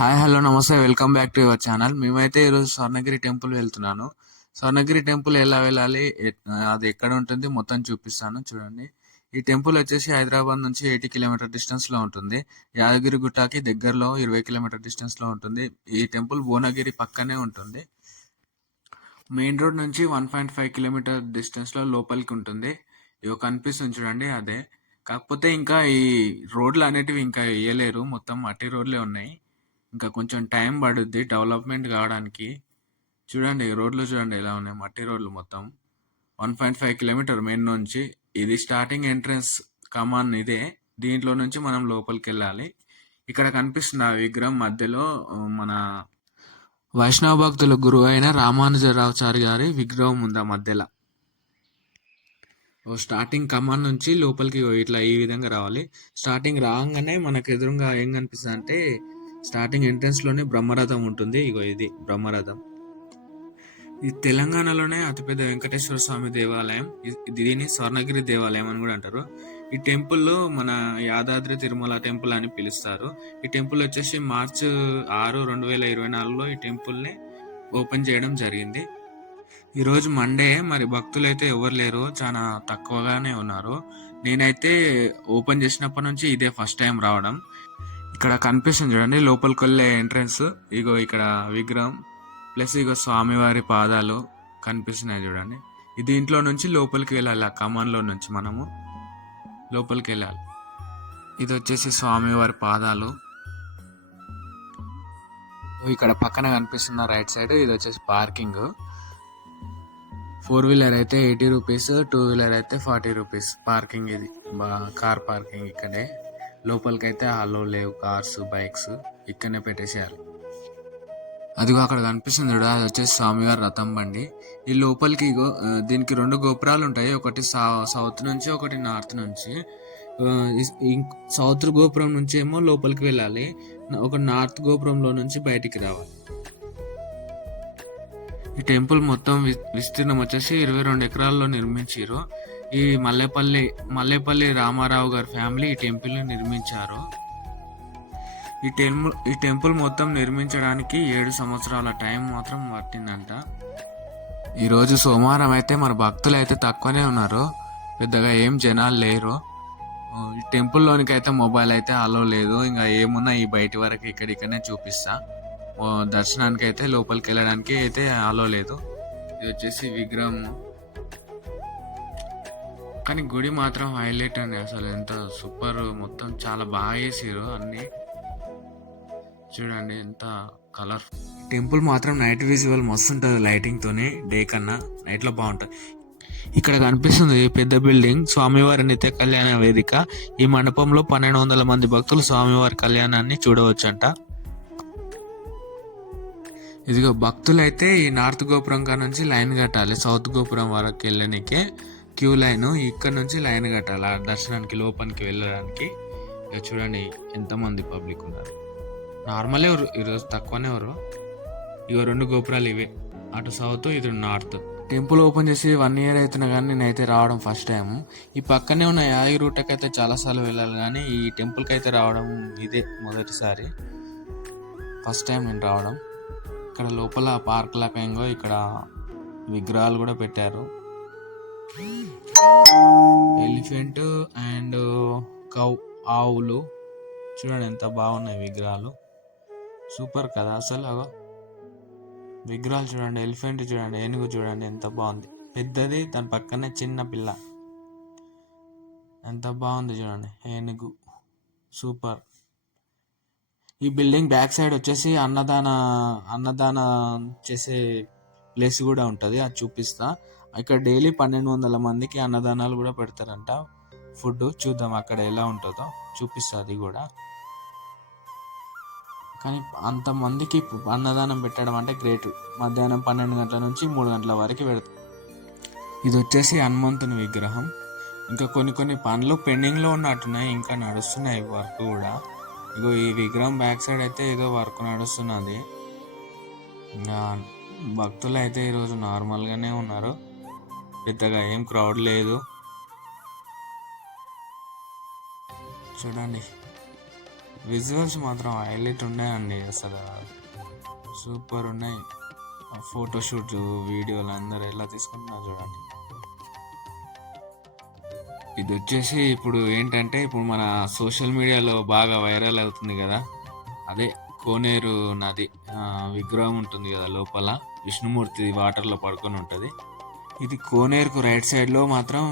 Hi hello నమస్తే welcome back to your channel. మేమైతే ఈరోజు స్వర్ణగిరి టెంపుల్ వెళ్తున్నాను. స్వర్ణగిరి టెంపుల్ ఎలా వెళ్ళాలి, అది ఎక్కడ ఉంటుంది మొత్తం చూపిస్తాను చూడండి. ఈ టెంపుల్ వచ్చేసి హైదరాబాద్ నుంచి 80 కిలోమీటర్ డిస్టెన్స్లో ఉంటుంది. యాదగిరి గుట్టకి దగ్గరలో 20 కిలోమీటర్ డిస్టెన్స్లో ఉంటుంది. ఈ టెంపుల్ భువనగిరి పక్కనే ఉంటుంది. మెయిన్ రోడ్ నుంచి 1.5 కిలోమీటర్ డిస్టెన్స్లో లోపలికి ఉంటుంది. ఇవి కనిపిస్తుంది చూడండి, అదే. కాకపోతే ఇంకా ఈ రోడ్లు అనేటివి ఇంకా వేయలేరు, మొత్తం మట్టి రోడ్లే ఉన్నాయి. ఇంకా కొంచెం టైం పడుద్ది డెవలప్మెంట్ కావడానికి. చూడండి రోడ్లు చూడండి ఎలా ఉన్నాయి, మట్టి రోడ్లు మొత్తం. 1.5 కిలోమీటర్ మెయిన్ నుంచి. ఇది స్టార్టింగ్ ఎంట్రన్స్ కమాన్ ఇదే. దీంట్లో నుంచి మనం లోపలికి వెళ్ళాలి. ఇక్కడ కనిపిస్తున్న ఆ విగ్రహం మధ్యలో మన వైష్ణవ భక్తుల గురువు అయిన రామానుజరావుచారి గారి విగ్రహం ఉంది ఆ మధ్యలో. స్టార్టింగ్ కమాన్ నుంచి లోపలికి ఇట్లా ఈ విధంగా రావాలి. స్టార్టింగ్ రాగానే మనకు ఎదురుగా ఏం కనిపిస్తుంది అంటే, స్టార్టింగ్ ఎంట్రన్స్ లోనే బ్రహ్మరథం ఉంటుంది. ఇగో ఇది బ్రహ్మరథం. ఇది తెలంగాణలోనే అతిపెద్ద వెంకటేశ్వర స్వామి దేవాలయం. దీన్ని స్వర్ణగిరి దేవాలయం అని కూడా అంటారు. ఈ టెంపుల్ మన యాదాద్రి తిరుమల టెంపుల్ అని పిలుస్తారు. ఈ టెంపుల్ వచ్చేసి మార్చి 6, 2024లో ఈ టెంపుల్ని ఓపెన్ చేయడం జరిగింది. ఈరోజు మండే, మరి భక్తులు అయితే ఎవరు లేరు, చాలా తక్కువగానే ఉన్నారు. నేనైతే ఓపెన్ చేసినప్పటి నుంచి ఇదే ఫస్ట్ టైం రావడం. ఇక్కడ కనిపిస్తుంది చూడండి లోపలికి వెళ్ళే ఎంట్రన్స్. ఇగో ఇక్కడ విగ్రహం ప్లస్ ఇగో స్వామివారి పాదాలు కనిపిస్తున్నాయి చూడండి. దీంట్లో నుంచి లోపలికి వెళ్ళాలి. ఆ కమాన్లో నుంచి మనము లోపలికి వెళ్ళాలి. ఇది వచ్చేసి స్వామివారి పాదాలు. ఇక్కడ పక్కన కనిపిస్తున్న రైట్ సైడ్ ఇది వచ్చేసి పార్కింగ్. 4 వీలర్ అయితే 80 రూపీస్, 2 వీలర్ అయితే 40 రూపీస్ పార్కింగ్. ఇది కార్ పార్కింగ్ ఇక్కడే. లోపలికి అయితే అలో లేవు కార్స్, బైక్స్. ఇక్కడనే పెట్టేసేయాలి. అదిగో అక్కడ కనిపిస్తుంది చూడ, అది వచ్చేసి స్వామివారి రథం బండి. ఈ లోపలికి దీనికి 2 గోపురాలు ఉంటాయి, ఒకటి సౌత్ నుంచి, ఒకటి నార్త్ నుంచి. సౌత్ గోపురం నుంచి ఏమో లోపలికి వెళ్ళాలి, ఒక నార్త్ గోపురంలో నుంచి బయటికి రావాలి. ఈ టెంపుల్ మొత్తం విస్తీర్ణం వచ్చేసి 22 ఎకరాల్లో నిర్మించారు. ఈ మల్లేపల్లి రామారావు గారి ఫ్యామిలీ ఈ టెంపుల్ ని నిర్మించారు. ఈ టెంపుల్ మొత్తం నిర్మించడానికి 7 సంవత్సరాల టైం మాత్రం పట్టిందంట. ఈరోజు సోమవారం అయితే మన భక్తులు అయితే తక్కువనే ఉన్నారు, పెద్దగా ఏం జనాలు లేరు. ఈ టెంపుల్లోనికి అయితే మొబైల్ అయితే అలో లేదు. ఇంకా ఏమున్నా ఈ బయటి వరకు ఇక్కడికనే చూపిస్తా. దర్శనానికి అయితే లోపలికి వెళ్ళడానికి అయితే అలో లేదు. ఇది వచ్చేసి విగ్రహం, కానీ గుడి మాత్రం హైలైట్ అండి. అసలు ఎంత సూపర్, మొత్తం చాలా బాగా చేసారు అన్ని. చూడండి ఎంత కలర్. టెంపుల్ మాత్రం నైట్ విజువల్ మస్తు ఉంటుంది లైటింగ్ తోని, డే కన్నా నైట్ లో బాగుంటుంది. ఇక్కడ కనిపిస్తుంది పెద్ద బిల్డింగ్, స్వామివారి నిత్య కళ్యాణ వేదిక. ఈ మండపంలో 1200 మంది భక్తులు స్వామివారి కళ్యాణాన్ని చూడవచ్చంట. ఇదిగో భక్తులు అయితే ఈ నార్త్ గోపురం కా నుంచి లైన్ కట్టాలి, సౌత్ గోపురం వరకు వెళ్ళడానికే క్యూ లైన్. ఇక్కడ నుంచి లైన్ కట్టాలి ఆ దర్శనానికి లోపలికి వెళ్ళడానికి. ఇక చూడండి ఎంతమంది పబ్లిక్ ఉన్నారు. నార్మలే ఈరోజు తక్కువనే ఎవరు. ఇక 2 గోపురాలు ఇవే, అటు సౌత్ ఇటు నార్త్. టెంపుల్ ఓపెన్ చేసి 1 ఇయర్ అవుతున్నా కానీ నేనైతే రావడం ఫస్ట్ టైం. ఈ పక్కనే ఉన్న యాదగిరి గుట్టకి అయితే చాలాసార్లు వెళ్ళాలి, కానీ ఈ టెంపుల్కి అయితే రావడం ఇదే మొదటిసారి, ఫస్ట్ టైం నేను రావడం. ఇక్కడ లోపల పార్క్ లాగా ఇక్కడ విగ్రహాలు కూడా పెట్టారు. ఎలిఫెంట్ అండ్ కౌ, ఆవులు చూడండి ఎంత బాగున్నాయి విగ్రహాలు. సూపర్ కదా అసలు. విగ్రహాలు చూడండి, ఎలిఫెంట్ చూడండి, ఏనుగు చూడండి ఎంత బాగుంది పెద్దది, దాని పక్కనే చిన్న పిల్ల ఎంత బాగుంది చూడండి, ఏనుగు సూపర్. ఈ బిల్డింగ్ బ్యాక్ సైడ్ వచ్చేసి అన్నదాన చేసే ప్లేస్ కూడా ఉంటుంది, అది చూపిస్తా. ఇక్కడ డైలీ 1200 మందికి అన్నదానాలు కూడా పెడతారంట. ఫుడ్ చూద్దాం అక్కడ ఎలా ఉంటుందో, చూపిస్తా అది కూడా. కానీ అంతమందికి అన్నదానం పెట్టడం అంటే గ్రేట్. మధ్యాహ్నం 12 గంటల నుంచి 3 గంటల వరకు పెడతారు. ఇది వచ్చేసి హనుమంతుని విగ్రహం. ఇంకా కొన్ని పనులు పెండింగ్లో ఉన్నట్టున్నాయి, ఇంకా నడుస్తున్నాయి వర్క్ కూడా. ఇగో ఈ విగ్రహం బ్యాక్ సైడ్ అయితే ఏదో వర్క్ నడుస్తున్నది. ఇంకా భక్తులు అయితే ఈరోజు నార్మల్గానే ఉన్నారు, పెద్దగా ఏం క్రౌడ్ లేదు. చూడండి విజువల్స్ మాత్రం హైలైట్ ఉన్నాయండి అసలు, సూపర్ ఉన్నాయి. ఫోటోషూట్ వీడియోలు అందరు ఎలా తీసుకుంటున్నారు చూడండి. ఇది వచ్చేసి ఇప్పుడు ఏంటంటే ఇప్పుడు మన సోషల్ మీడియాలో బాగా వైరల్ అవుతుంది కదా, అదే కోనేరు నది విగ్రహం ఉంటుంది కదా, లోపల విష్ణుమూర్తి వాటర్లో పడుకొని ఉంటుంది. ఇది కోనేరుకు రైట్ సైడ్లో మాత్రం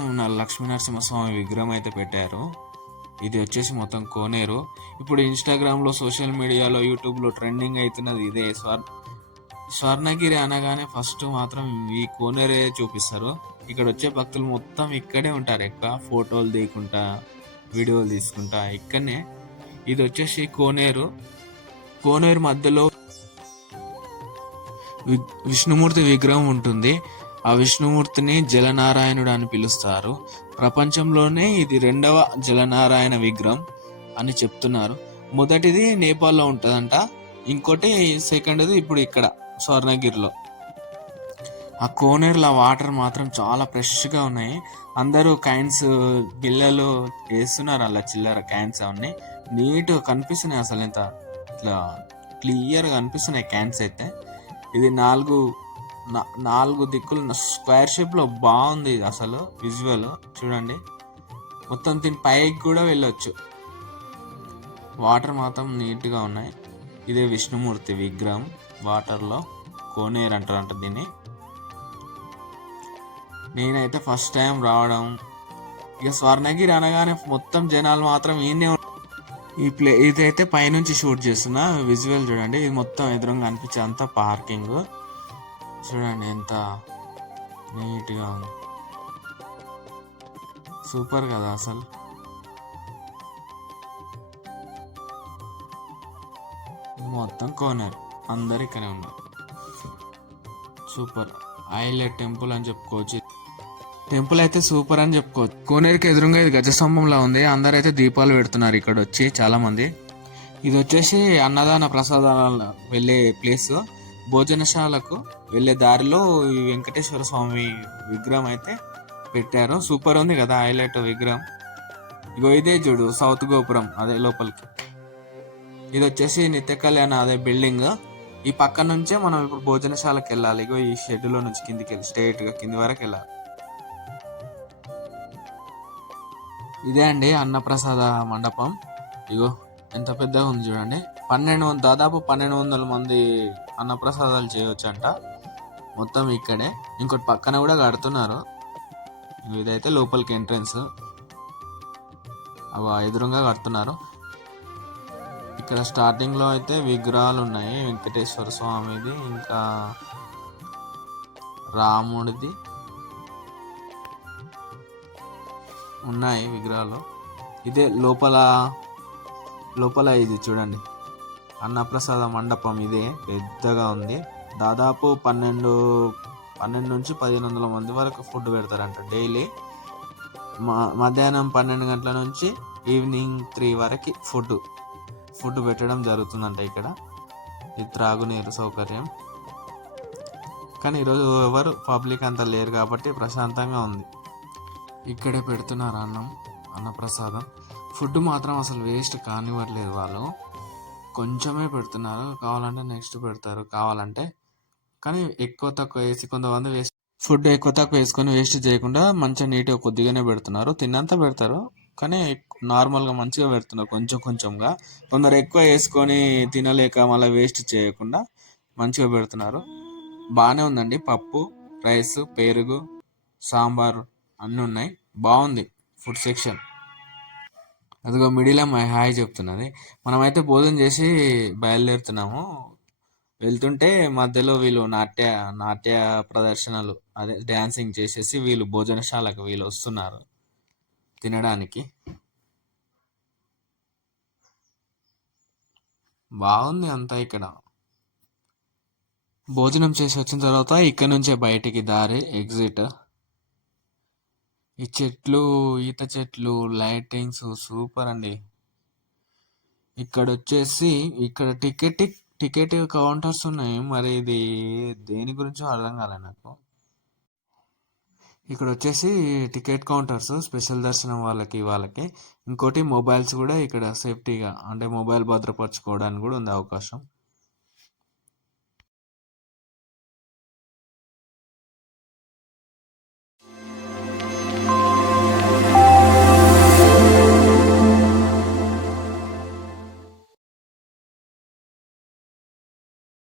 లక్ష్మీ నరసింహస్వామి విగ్రహం అయితే పెట్టారు. ఇది వచ్చేసి మొత్తం కోనేరు. ఇప్పుడు ఇన్స్టాగ్రామ్లో, సోషల్ మీడియాలో, యూట్యూబ్లో ట్రెండింగ్ అవుతున్నది ఇదే. స్వర్ణగిరి అనగానే ఫస్ట్ మాత్రం ఈ కోనేరే చూపిస్తారు. ఇక్కడ వచ్చే భక్తులు మొత్తం ఇక్కడే ఉంటారు, ఎక్కువ ఫోటోలు తీయకుండా వీడియోలు తీసుకుంటా ఇక్కడనే. ఇది వచ్చేసి కోనేరు. కోనేరు మధ్యలో విష్ణుమూర్తి విగ్రహం ఉంటుంది. ఆ విష్ణుమూర్తిని జలనారాయణుడు అని పిలుస్తారు. ప్రపంచంలోనే ఇది 2వ జలనారాయణ విగ్రహం అని చెప్తున్నారు. మొదటిది నేపాల్లో ఉంటుందంట, ఇంకోటి సెకండ్ది ఇప్పుడు ఇక్కడ స్వర్ణగిరిలో. ఆ కోనేరులో వాటర్ మాత్రం చాలా ఫ్రెష్గా ఉన్నాయి. అందరూ కాయిన్స్ బిళ్ళలు వేస్తున్నారు, అలా చిల్లర కాయిన్స్ అవన్నీ నీట్గా కనిపిస్తున్నాయి. అసలు ఎంత ఇట్లా క్లియర్గా కనిపిస్తున్నాయి క్యాన్స్ అయితే. ఇది నాలుగు దిక్కులు స్క్వేర్ షేప్లో బాగుంది అసలు విజువల్ చూడండి. మొత్తం దీని పైకి కూడా వెళ్ళొచ్చు. వాటర్ మాత్రం నీట్గా ఉన్నాయి. ఇదే విష్ణుమూర్తి విగ్రహం వాటర్లో, కోనేరు అంటారంట దీన్ని. నేనైతే ఫస్ట్ టైం రావడం. ఇక స్వర్ణగిరి అనగానే మొత్తం జనాలు మాత్రం ఇదైతే పైనుంచి షూట్ చేస్తున్నా విజువల్ చూడండి. ఇది మొత్తం ఎదురుగా కనిపించే అంతా పార్కింగ్ చూడండి, ఎంత నీట్గా ఉంది, సూపర్ కదా అసలు. మొత్తం కోనేరు, అందరు ఇక్కడే ఉన్నారు. సూపర్ హైలైట్ టెంపుల్ అని చెప్పుకోవచ్చు. టెంపుల్ అయితే సూపర్ అని చెప్పుకోవచ్చు. కోనేరుకి ఎదురుగా ఇది గజస్తంభంలా ఉంది. అందరైతే దీపాలు పెడుతున్నారు ఇక్కడ వచ్చి చాలా మంది. ఇది వచ్చేసి అన్నదాన ప్రసాదాల వెళ్ళే ప్లేస్. భోజనశాలకు వెళ్ళే దారిలో ఈ వెంకటేశ్వర స్వామి విగ్రహం అయితే పెట్టారు. సూపర్ ఉంది కదా హైలైట్ విగ్రహం. ఇగో ఇదే చూడు సౌత్ గోపురం, అదే లోపలికి. ఇది వచ్చేసి నిత్య కళ్యాణ అదే బిల్డింగ్. ఈ పక్క నుంచే మనం ఇప్పుడు భోజనశాలకు వెళ్ళాలి. ఇగో ఈ షెడ్యూల్లో నుంచి కిందికి వెళ్ళి స్ట్రైట్గా కింది వరకు వెళ్ళాలి. ఇదే అండి అన్నప్రసాద మండపం. ఇగో ఎంత పెద్దగా ఉంది చూడండి. దాదాపు 1200 మంది అన్నప్రసాదాలు చేయవచ్చు అంట. మొత్తం ఇక్కడే. ఇంకోటి పక్కన కూడా కడుతున్నారు. ఇదైతే లోపలికి ఎంట్రన్స్, అవి ఎదురుగా కడుతున్నారు. ఇక్కడ స్టార్టింగ్లో అయితే విగ్రహాలు ఉన్నాయి, వెంకటేశ్వర స్వామిది ఇంకా రాముడిది ఉన్నాయి విగ్రహాలు. ఇదే లోపల ఇది చూడండి అన్నప్రసాద మండపం. ఇదే పెద్దగా ఉంది. దాదాపు 12 నుంచి 1500 మంది వరకు ఫుడ్ పెడతారంట డైలీ. మధ్యాహ్నం 12 గంటల నుంచి ఈవినింగ్ 3 వరకు ఫుడ్ పెట్టడం జరుగుతుందంట ఇక్కడ. ఇది త్రాగునీరు సౌకర్యం. కానీ ఈరోజు ఎవరు పబ్లిక్ అంతా లేరు కాబట్టి ప్రశాంతంగా ఉంది. ఇక్కడే పెడుతున్నారు అన్నప్రసాదం. ఫుడ్ మాత్రం అసలు వేస్ట్ కానివ్వట్లేదు వాళ్ళు, కొంచెమే పెడుతున్నారు. కావాలంటే నెక్స్ట్ పెడతారు కావాలంటే. కానీ ఎక్కువ తక్కువ వేసి కొంతమంది ఫుడ్ ఎక్కువ తక్కువ వేసుకొని వేస్ట్ చేయకుండా మంచిగా నీట్గా కొద్దిగానే పెడుతున్నారు. తిన్నంత పెడతారు కానీ నార్మల్గా మంచిగా పెడుతున్నారు, కొంచెం కొంచెంగా. కొందరు ఎక్కువ వేసుకొని తినలేక మళ్ళీ వేస్ట్ చేయకుండా మంచిగా పెడుతున్నారు. బాగానే ఉందండి. పప్పు, రైస్, పెరుగు, సాంబార్ అన్నీ ఉన్నాయి. బాగుంది ఫుడ్ సెక్షన్. అదిగో మిడిల్ అమ్మాయి హాయ్ చెప్తున్నది. మనమైతే భోజనం చేసి బయలుదేరుతున్నాము. వెళ్తుంటే మధ్యలో వీళ్ళు నాట్య ప్రదర్శనలు, అదే డ్యాన్సింగ్ చేసేసి వీళ్ళు భోజనశాలకు వీళ్ళు వస్తున్నారు తినడానికి. బాగుంది అంతా ఇక్కడ. భోజనం చేసి వచ్చిన తర్వాత ఇక్కడ నుంచే బయటికి దారి ఎగ్జిట్. ఈ చెట్లు, ఈత చెట్లు, లైటింగ్స్ సూపర్ అండి. ఇక్కడ వచ్చేసి ఇక్కడ టికెట్ కౌంటర్స్ ఉన్నాయి. మరి ఇది దేని గురించో అర్థం కాలే నాకు. ఇక్కడ వచ్చేసి టికెట్ కౌంటర్స్ స్పెషల్ దర్శనం వాళ్ళకి ఇంకోటి మొబైల్స్ కూడా ఇక్కడ సేఫ్టీగా అంటే మొబైల్ భద్రపరచుకోవడానికి కూడా ఉంది అవకాశం.